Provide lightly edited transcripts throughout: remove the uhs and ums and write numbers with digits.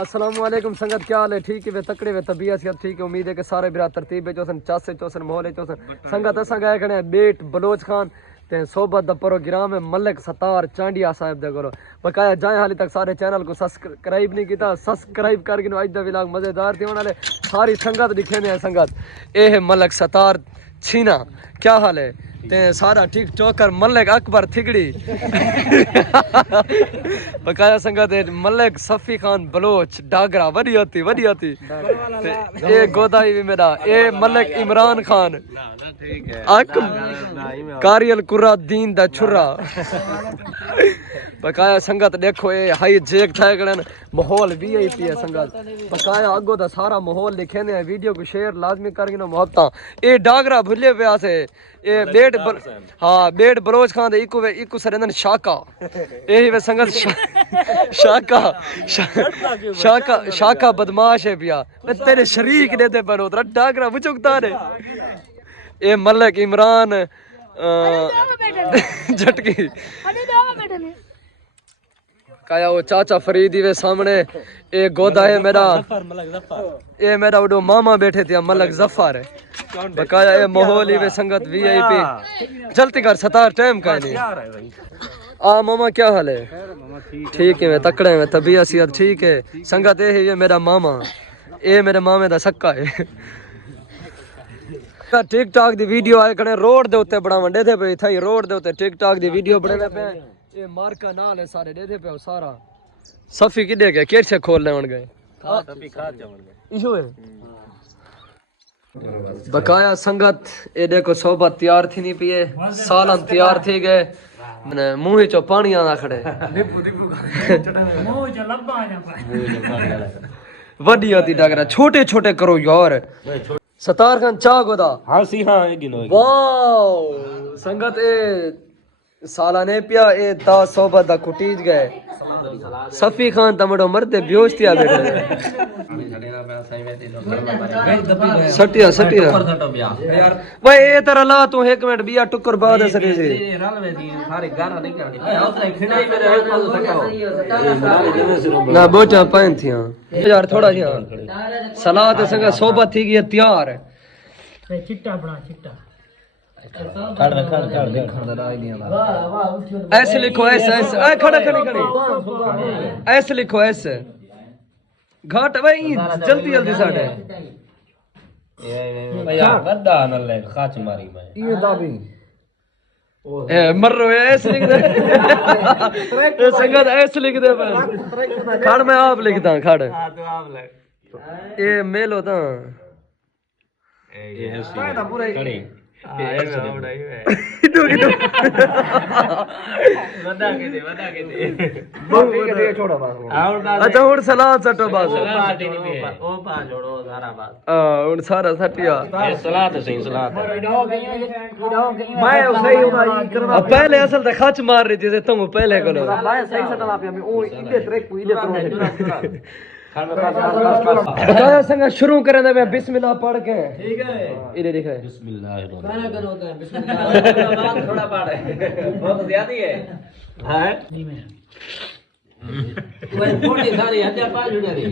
अस्सलामुअलैकुम संगत, क्या हाल है? ठीक है वे तकड़े वे तबीयत सब ठीक है। उम्मीद है कि सारे बिरा तरतीब है चौसन चासे चौसन मोहल्ले चौसन संगत असा गए खड़े बेट बलोच खान ते सोबत दा प्रोग्राम है मलिक सतार चांडिया साहब दे कोलो। बकाया जाए हाली तक सारे चैनल को सब्सक्राइब नहीं किया, सब्सक्राइब करके अज दा व्लॉग मजेदार थी होने वाले। सारी संगत दिखे ने संगत ए है मलिक सतार छीना, क्या हाल है? ते सारा ठीक टोकर मलिक अकबर थिगड़ी बकाया संगत मलिक सफी खान बलोच डागरा वडी होती ए गोदाई भी मेरा ए मलिक इमरान खान अक कारियल कुरा दीन दा छुरा बकाया संगत देखो ये हाई जेक था गड़न माहौल वीआईपी है संगत। बकाया अगो दा सारा माहौल लिखे ने वीडियो को शेयर लाजमी करके ना मोहब्बत ए डागरा भुले पे आसे ए बेट हाँ बेट बलोच खान दे इको सरंदन शाका यही वे संगत शाका शाका शाका बदमाश है पिया मैं तेरे शरीक दे दे पर उधर डागरा बुचुकता रे ए मलिक इमरान झटकी काया वो चाचा फरीदी वे सामने ए गोदा है मेरा ए मेरा वो मामा बैठे थे मलिक जफर है। बकाया ये माहौल ही वे संगत वीआईपी जल्दी कर सतार टाइम का नहीं आ मामा क्या हाल है? ठीक है मैं तकड़े में तबीयत सेहत ठीक है संगत ये है ये मेरा मामा ए मेरे मामे दा सक्का है। टिक टॉक दी वीडियो आए कने रोड दे उत्ते बड़ा वंडे थे पे थाई रोड दे उत्ते टिक टॉक दी वीडियो बड़े पे ये मार्का नाल है सारे दे थे पे सारा सफी किडे के केर से खोल लेवन गए इशू है। बकाया संगत ए देखो सोबत तैयार थी नहीं पिए सालन तैयार थी गए मैंने मुंह चो पानी आना खड़े वडी होती डगरा छोटे छोटे करो यार। सतार खान चाह गोदा हाँ सी हाँ एक गिनो वाओ संगत ए सालाने पिया ए ता सोबत दा कुटीज गए सफी खान तमड़ो मरदे बेहोश थिया बैठे सटिया सटिया भाई ए तरह ला तू एक मिनट बिया टुकर बाद सरे से ना बोटा पाइन थिया यार थोड़ा जिया सलात संग सोबत थी गई तैयार चिट्टा बना चिट्टा ऐसे लिखो ऐसे ऐसे खड़ा खड़ी खड़ी ऐसे लिखो ऐसे घाट भाई जल्दी जल्दी साढ़े यार गद्दा न ले खाच मारी मैं ये दाबी ए मर रहे ऐसे लिख दे संगत ऐसे लिख दे खड़ मैं आप लिखता खड़ ये मेल होता ये खड़ी अच्छा उड़ सलाद सटो बास उड़ सारा सटिया पहले असल तो खच मार रही थी तुम पहले करो बताया संग शुरू करें दे बिस्मिल्लाह पढ़ के ठीक है इधर दिखा बिस्मिल्लाह गाना गाना होता है बिस्मिल्लाह थोड़ा पढ़ बहुत ज्यादा है हां नहीं मैं वो फोड़ी सारी हत्या पास हो रही है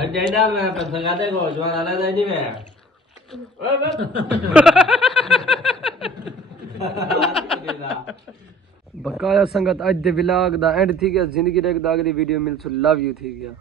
हत्या में संगा दे को जवान आला दे जी में बकाया संगत अज दे व्लॉग दा एंड थी गया जिंदगी दा अगली वीडियो मिल सु लव यू थी गया।